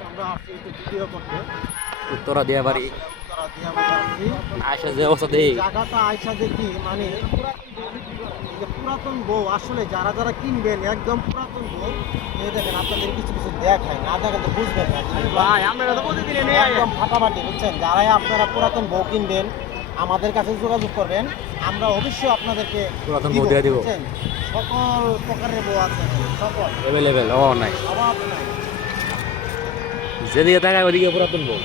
আমরা আসছি একটু ভিডিও করতে। উত্তরা দিয়া বাড়ি উত্তরা দিয়াবাড়ি আসছি। আয়সা যে অবস্থা দেখি জায়গাটা আইসা দেখি মানে এই যে পুরাতন বউ আসলে যারা যারা কিনবেন একদম পুরাতন বউ এই দেখেন আপনাদের কিছু কিছু দেখায় না দেখেন তো বুঝবেন না ভাই আমরা তো প্রতিদিনে নিয়ে একদম ফাটাফাটি বুঝছেন যারাই আপনারা পুরাতন বউ কিনবেন আমাদের কাছে যোগাযোগ করবেন আমরা অবশ্যই আপনাদেরকে পুরাতন বউ দিয়ে দিব। বুঝছেন? সকল প্রকারের বউ আছে সকল অ্যাভেলেবেল অভাব নাই অভাব নাই যেদিকে তাকায় ওদিকে পুরাতন বউ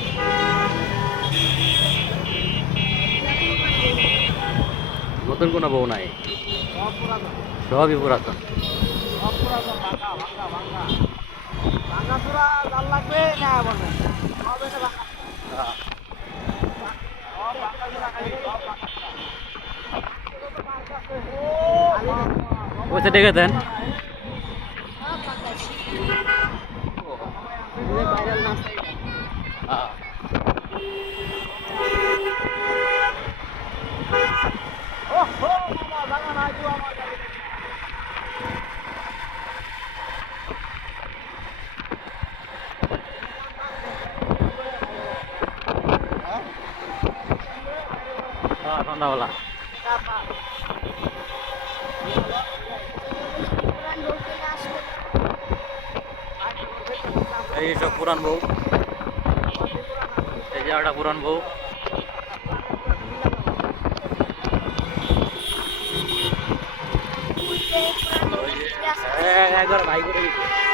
নতুন কোনো বউ নাই সব পুরাতন সবই পুরাতন সব পুরাতন ভাঙা ভাঙা ভাঙা ভাঙা চূড়া জাল লাগবে না বলবেন সব এটা ভাঙা সব ভাঙা চূড়া খালি সব ভাঙা পয়সা ডেকে দেন ভাইরাল নাচ ও হো মামা ভাঙা নাই তো আমার সন্ধ্যাবেলা এই সব পুরান বউ এই যে একটা পুরান বউ একবার ভাই করে দিচ্ছে